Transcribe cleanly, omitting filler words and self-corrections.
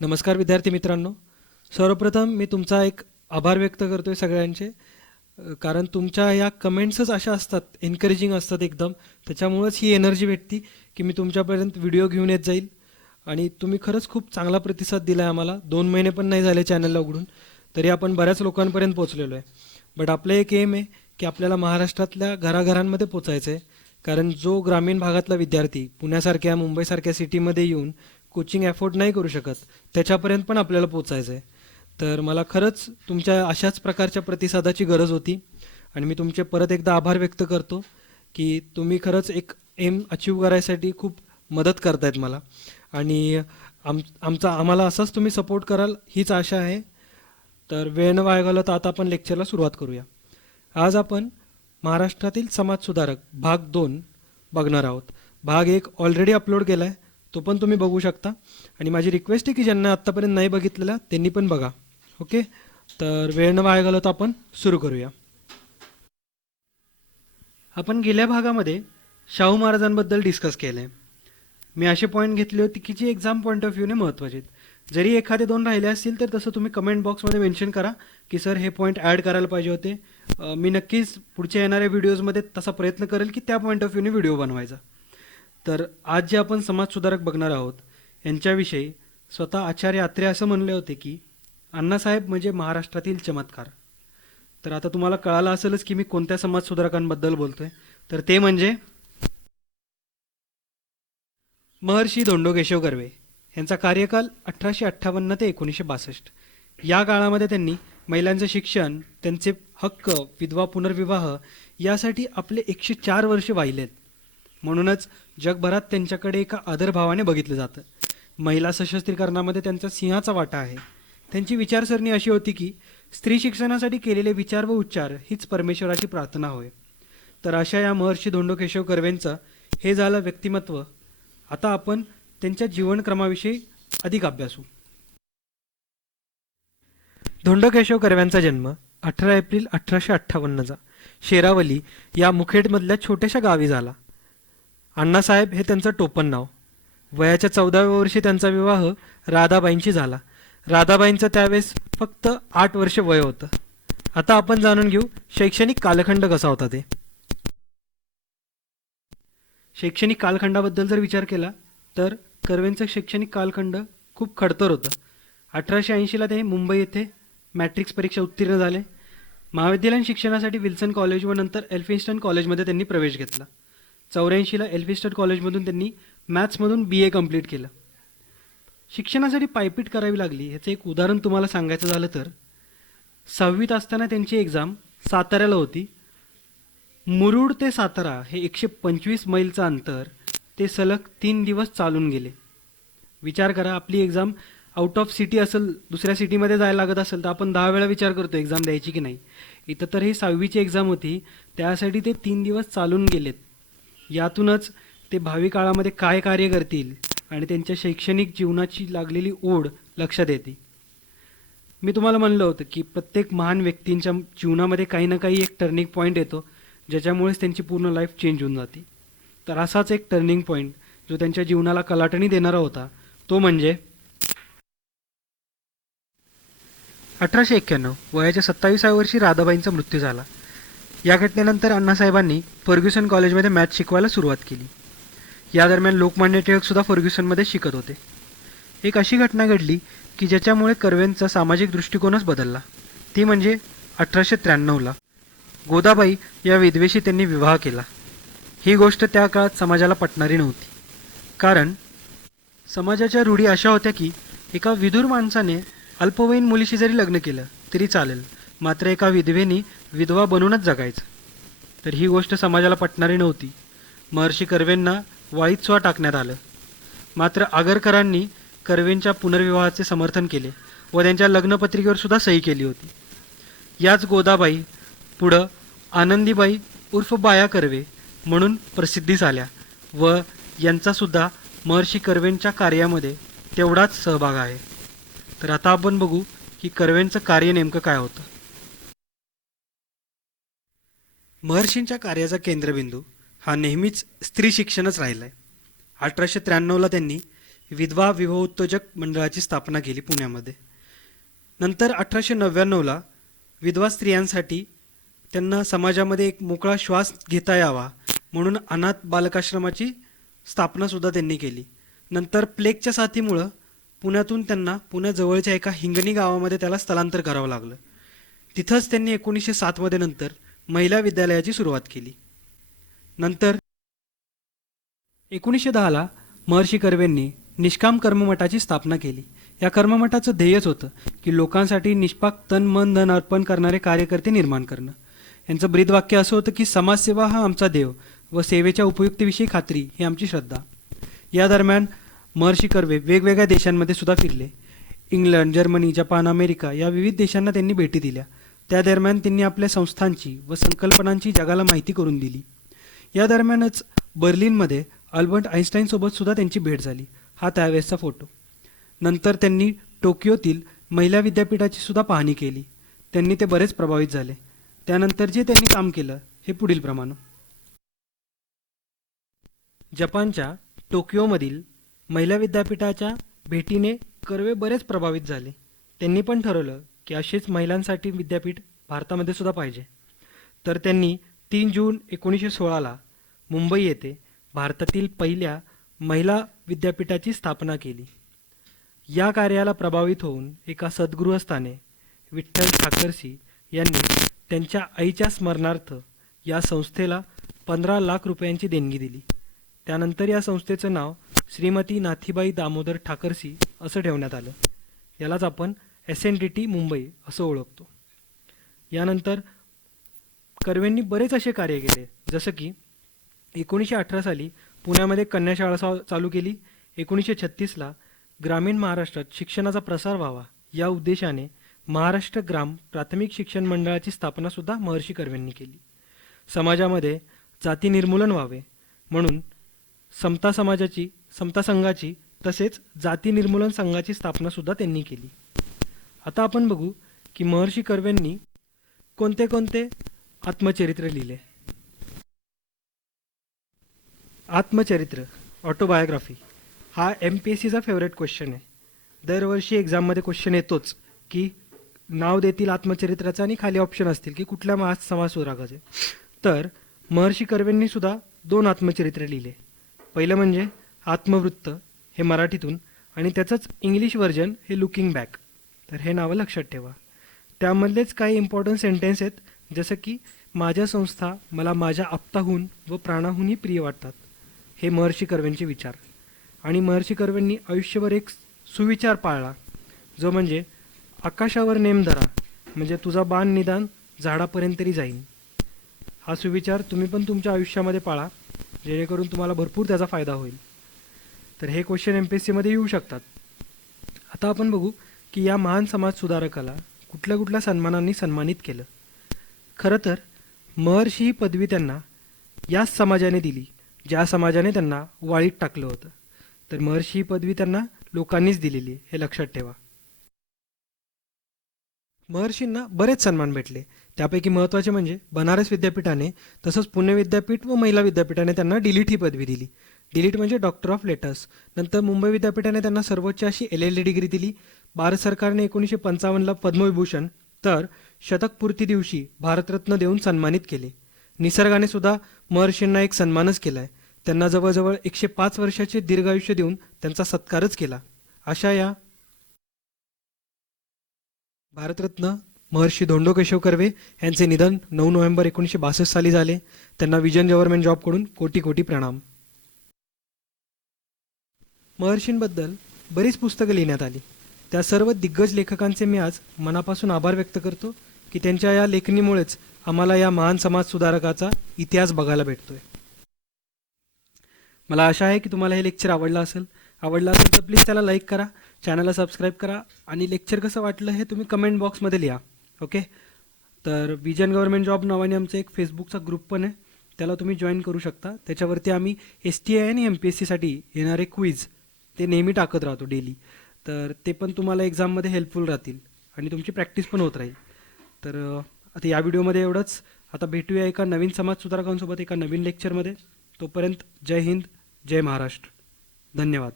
नमस्कार विद्यार्थी मित्रांनो. सर्वप्रथम मी तुमचा एक आभार व्यक्त करतोय सगळ्यांचे. कारण तुमच्या या कमेंट्सच अशा असतात, एन्करेजिंग असतात एकदम. त्याच्यामुळंच ही एनर्जी भेटती की मी तुमच्यापर्यंत व्हिडिओ घेऊन येत जाईल. आणि तुम्ही खरंच खूप चांगला प्रतिसाद दिला आहे आम्हाला. 2 महिने पण नाही झाले चॅनलला उघडून, तरी आपण बऱ्याच लोकांपर्यंत पोहोचलेलो आहे. बट आपलं एक एम आहे की आपल्याला महाराष्ट्रातल्या घराघरांमध्ये पोचायचं आहे. कारण जो ग्रामीण भागातला विद्यार्थी पुण्यासारख्या मुंबईसारख्या सिटीमध्ये येऊन कोचिंग अफोर्ड नाही करू शकत, त्याच्यापर्यंत पण आपल्याला पोचायचं आहे. तर मला खरंच तुमच्या अशाच प्रकारच्या प्रतिसादाची गरज होती आणि मी तुमचे परत एकदा आभार व्यक्त करतो की तुम्ही खरंच एक एम अचीव करायसाठी खूप मदत करतायत मला. आणि आम्हाला असाच तुम्ही सपोर्ट कराल हीच आशा आहे. तर वेळ न वाया घालवता आता आपण लेक्चरला सुरुवात करूया. आज आपण महाराष्ट्रातील समाजसुधारक भाग 2 बघणार आहोत. भाग 1 ऑलरेडी अपलोड केला आहे, तो पण तुम्ही बघू शकता. आणि माझी रिक्वेस्ट आहे की ज्यांना आत्तापर्यंत नाही बघितलेला त्यांनी पण बघा. ओके, तर वेळ न वाया घालवता आपण सुरू करूया. आपण गेल्या भागामध्ये शाहू महाराजांबद्दल डिस्कस केलं आहे. मी असे पॉईंट घेतले होते की जे एक्झाम पॉईंट ऑफ व्ह्यूने महत्त्वाचे आहेत. जरी एखादे 2 राहिले असतील तर तसं तुम्ही कमेंट बॉक्समध्ये मेन्शन करा की सर हे पॉईंट ॲड करायला पाहिजे होते. मी नक्कीच पुढच्या येणाऱ्या व्हिडिओजमध्ये तसा प्रयत्न करेल की त्या पॉईंट ऑफ व्ह्यूने व्हिडिओ बनवायचा. तर आज जे आपण समाजसुधारक बघणार आहोत यांच्याविषयी स्वतः आचार्य अत्रे असं म्हणले होते की अण्णासाहेब म्हणजे महाराष्ट्रातील चमत्कार. तर आता तुम्हाला कळालं असेलच की मी कोणत्या समाजसुधारकांबद्दल बोलतोय. तर ते म्हणजे महर्षी धोंडो केशव कर्वे. यांचा कार्यकाल 1858 ते 1962. या काळामध्ये त्यांनी महिलांचं शिक्षण, त्यांचे हक्क, विधवा पुनर्विवाह यासाठी आपले 104 वर्ष वाहिलेत. म्हणूनच जगभरात त्यांच्याकडे एका आदरभावाने बघितलं जातं. महिला सशस्त्रीकरणामध्ये त्यांचा सिंहाचा वाटा आहे. त्यांची विचारसरणी अशी होती की स्त्री शिक्षणासाठी केलेले विचार व उच्चार हीच परमेश्वराची प्रार्थना होय. तर अशा या महर्षी धोंडो केशव कर्वेंचं हे झालं व्यक्तिमत्व. आता आपण त्यांच्या जीवनक्रमाविषयी अधिक अभ्यासू. धोंडो केशव कर्व्यांचा जन्म 18 एप्रिल 1858चा शेरावली या मुखेडमधल्या छोट्याशा गावी झाला. अण्णासाहेब हे त्यांचं टोपण नाव. वयाच्या 14व्या वर्षी त्यांचा विवाह राधाबाईंशी झाला. राधाबाईंचं त्यावेळेस फक्त 8 वर्ष वय होतं. आता आपण जाणून घेऊ शैक्षणिक कालखंड कसा होता ते. शैक्षणिक कालखंडाबद्दल जर विचार केला तर कर्वेंचं शैक्षणिक कालखंड खूप खडतर होतं. 1880ला ते मुंबई येथे मॅट्रिक्स परीक्षा उत्तीर्ण झाले. महाविद्यालयीन शिक्षणासाठी विल्सन कॉलेज व नंतर एल्फिन्स्टन कॉलेजमध्ये त्यांनी प्रवेश घेतला. 84ला एल्फिन्स्टन कॉलेजमधून त्यांनी मॅथ्समधून BA कंप्लीट केलं. शिक्षणासाठी पायपीट करावी लागली ह्याचं एक उदाहरण तुम्हाला सांगायचं झालं तर 6वीत असताना त्यांची एक्झाम साताऱ्याला होती. मुरुड ते सातारा हे 125 मैलचं अंतर ते सलग 3 दिवस चालून गेले. विचार करा, आपली एक्झाम आउट ऑफ सिटी असेल, दुसऱ्या सिटीमध्ये जायला लागत असेल तर आपण 10 वेळा विचार करतो एक्झाम द्यायची की नाही. इथं तर ही 6वीची एक्झाम होती, त्यासाठी ते 3 दिवस चालून गेलेत. यातूनच ते भावी काळामध्ये काय कार्य करतील आणि त्यांच्या शैक्षणिक जीवनाची लागलेली ओढ लक्षात येते. मी तुम्हाला म्हणलं होतं की प्रत्येक महान व्यक्तींच्या जीवनामध्ये काही ना काही एक टर्निंग पॉईंट येतो ज्याच्यामुळेच त्यांची पूर्ण लाईफ चेंज होऊन जाते. तर असाच एक टर्निंग पॉईंट जो त्यांच्या जीवनाला कलाटणी देणारा होता तो म्हणजे 1891 वयाच्या 27व्या वर्षी राधाबाईंचा मृत्यू झाला. या घटनेनंतर अण्णासाहेबांनी फर्ग्युसन कॉलेजमध्ये मॅथ्स शिकवायला सुरुवात केली. या दरम्यान लोकमान्य टिळकसुद्धा फर्ग्युसनमध्ये शिकत होते. एक अशी घटना घडली की ज्याच्यामुळे कर्वेंचा सामाजिक दृष्टिकोनच बदलला. ती म्हणजे 1893ला गोदाबाई या विधवेशी त्यांनी विवाह केला. ही गोष्ट त्या काळात समाजाला पटणारी नव्हती. कारण समाजाच्या रूढी अशा होत्या की एका विधूर माणसाने अल्पवयीन मुलीशी जरी लग्न केलं तरी चालेल, मात्र एका विधवेनी विधवा बनूनच जगायचं. तर ही गोष्ट समाजाला पटणारी नव्हती. महर्षी कर्वेंना वाळीत सुद्धा टाकण्यात आलं. मात्र आगरकरांनी कर्वेंच्या पुनर्विवाहाचे समर्थन केले व त्यांच्या लग्नपत्रिकेवर सुद्धा सही केली होती. याच गोदाबाई पुढं आनंदीबाई उर्फ बाया कर्वे म्हणून प्रसिद्धीस आल्या व यांचासुद्धा महर्षी कर्वेंच्या कार्यामध्ये तेवढाच सहभाग आहे. तर आता आपण बघू की कर्वेंचं कार्य नेमकं काय होतं. महर्षींच्या कार्याचा केंद्रबिंदू हा नेहमीच स्त्री शिक्षणच राहिला आहे. 1893ला त्यांनी विधवा विवाहोत्तेजक मंडळाची स्थापना केली पुण्यामध्ये. नंतर 1899ला विधवा स्त्रियांसाठी त्यांना समाजामध्ये एक मोकळा श्वास घेता यावा म्हणून अनाथ बालकाश्रमाची स्थापनासुद्धा त्यांनी केली. नंतर प्लेगच्या साथीमुळं पुण्यातून त्यांना पुण्याजवळच्या एका हिंगणी गावामध्ये त्याला स्थलांतर करावं लागलं. तिथंच त्यांनी 1907मध्ये नंतर महिला विद्यालयाची सुरुवात केली. नंतर 1910ला महर्षी कर्वेंनी निष्काम कर्ममठाची स्थापना केली. या कर्ममठाचं ध्येयच होतं की लोकांसाठी निष्पाक तन मन धन अर्पण करणारे कार्यकर्ते निर्माण करणं. यांचं ब्रीदवाक्य असं होतं की समाजसेवा हा आमचा देव व सेवेच्या उपयुक्तीविषयी खात्री ही आमची श्रद्धा. या दरम्यान महर्षी कर्वे वेगवेगळ्या देशांमध्ये सुद्धा फिरले. इंग्लंड, जर्मनी, जपान, अमेरिका या विविध देशांना त्यांनी भेटी दिल्या. त्या दरम्यान त्यांनी आपल्या संस्थांची व संकल्पनांची जगाला माहिती करून दिली. या दरम्यानच बर्लिनमध्ये अल्बर्ट आइन्स्टाईनसोबत सुद्धा त्यांची भेट झाली. हा त्यावेळेसचा फोटो. नंतर त्यांनी टोकियोतील महिला विद्यापीठाची सुद्धा पाहणी केली. त्यांनी ते बरेच प्रभावित झाले. त्यानंतर जे त्यांनी काम केलं हे पुढील प्रमाणे. जपानच्या टोकियोमधील महिला विद्यापीठाच्या भेटीने कर्वे बरेच प्रभावित झाले. त्यांनी पण ठरवलं की असेच महिलांसाठी विद्यापीठ भारतामध्ये सुद्धा पाहिजे. तर त्यांनी 3 जून 1916ला मुंबई येथे भारतातील पहिल्या महिला विद्यापीठाची स्थापना केली. या कार्याला प्रभावित होऊन एका सद्गृहस्थाने विठ्ठल ठाकरसी यांनी त्यांच्या आईच्या स्मरणार्थ या संस्थेला 15 लाख रुपयांची देणगी दिली. त्यानंतर या संस्थेचं नाव श्रीमती नाथीबाई दामोदर ठाकरसी असं ठेवण्यात आलं. यालाच आपण SNDT मुंबई असं ओळखतो. यानंतर कर्वेंनी बरेच असे कार्य केले, जसं की 1918 साली पुण्यामध्ये कन्याशाळा चालू केली. 1936ला ग्रामीण महाराष्ट्रात शिक्षणाचा प्रसार व्हावा या उद्देशाने महाराष्ट्र ग्राम प्राथमिक शिक्षण मंडळाची स्थापनासुद्धा महर्षी कर्वेंनी केली. समाजामध्ये जाती निर्मूलन व्हावे म्हणून समता संघाची तसेच जाती निर्मूलन संघाची स्थापनासुद्धा त्यांनी केली. आता आपण बघू की महर्षी कर्वेंनी कोणते कोणते आत्मचरित्र लिहिले. आत्मचरित्र, ऑटोबायोग्राफी हा MPSCचा फेवरेट क्वेश्चन आहे. दरवर्षी एक्झाममध्ये क्वेश्चन येतोच की नाव देतील आत्मचरित्राचं आणि खाली ऑप्शन असतील की कुठल्या समाजसुधारकाचे. तर महर्षी कर्वेंनी सुद्धा 2 आत्मचरित्र लिहिले. पहिलं म्हणजे आत्मवृत्त हे मराठीतून आणि त्याचंच इंग्लिश व्हर्जन हे लुकिंग बॅक. तर हे नावं लक्षात ठेवा. त्यामधलेच काही इम्पॉर्टंट सेंटेन्स आहेत, जसं की माझ्या संस्था मला माझ्या आप्ताहून व प्राणाहूनही प्रिय वाटतात. हे महर्षी कर्वेंचे विचार. आणि महर्षी कर्वेंनी आयुष्यभर एक सुविचार पाळला, जो म्हणजे आकाशावर नेम धरा म्हणजे तुझा बाण निदान झाडापर्यंत तरी जाईन. हा सुविचार तुम्ही पण तुमच्या आयुष्यामध्ये पाळा, जेणेकरून तुम्हाला भरपूर त्याचा फायदा होईल. तर हे क्वेश्चन MPSCमध्ये येऊ शकतात. आता आपण बघू की या महान समाजसुधारकाला कुठल्या कुठल्या सन्मानांनी सन्मानित केलं. खरं तर महर्षी ही पदवी त्यांना याच समाजाने दिली ज्या समाजाने त्यांना वाळीत टाकलं होतं. तर महर्षी ही पदवी त्यांना लोकांनीच दिलेली आहे, हे लक्षात ठेवा. महर्षींना बरेच सन्मान भेटले. त्यापैकी महत्त्वाचे म्हणजे बनारस विद्यापीठाने तसंच पुणे विद्यापीठ व महिला विद्यापीठाने त्यांना DLIT ही पदवी दिली. DLIT म्हणजे डॉक्टर ऑफ लेटर्स. नंतर मुंबई विद्यापीठाने त्यांना सर्वोच्च अशी LLD डिग्री दिली. भारत सरकारने 1955ला पद्मविभूषण तर शतकपूर्ती दिवशी भारतरत्न देऊन सन्मानित केले. निसर्गाने सुद्धा महर्षींना एक सन्मानच केला आहे. त्यांना जवळजवळ 105 वर्षाचे दीर्घायुष्य देऊन त्यांचा सत्कारच केला. अशा या भारतरत्न महर्षी धोंडो केशव कर्वे यांचे निधन 9 नोव्हेंबर 1962 साली झाले. त्यांना विजन गव्हर्नमेंट जॉबकडून कोटी कोटी प्रणाम. महर्षींबद्दल बरीच पुस्तकं लिहिण्यात आली. त्या सर्व दिग्गज लेखकांचे मी आज मनापासून आभार व्यक्त करतो की त्यांच्या या लेखणीमुळेच आम्हाला या महान समाजसुधारकाचा इतिहास बघायला भेटतोय. मला आशा आहे की तुम्हाला हे लेक्चर आवडलं असेल तर प्लीज त्याला लाईक करा, चॅनलला सबस्क्राईब करा आणि लेक्चर कसं वाटलं हे तुम्ही कमेंट बॉक्समध्ये लिहा. ओके. तर विजन गव्हर्नमेंट जॉब नावाने आमचं एक फेसबुकचा ग्रुप पण आहे, त्याला तुम्ही जॉईन करू शकता. त्याच्यावरती आम्ही STI आणि MPSCसाठी येणारे क्विज ते नेहमी टाकत राहतो डेली. तर ते पण तुम्हाला एक्झाममध्ये हेल्पफुल राहतील आणि तुमची प्रॅक्टिस पण होत राहील. तर आता या व्हिडिओमध्ये एवढंच. आता भेटूया एका नवीन समाजसुधारकांसोबत एका नवीन लेक्चरमध्ये. तोपर्यंत जय हिंद, जय महाराष्ट्र. धन्यवाद.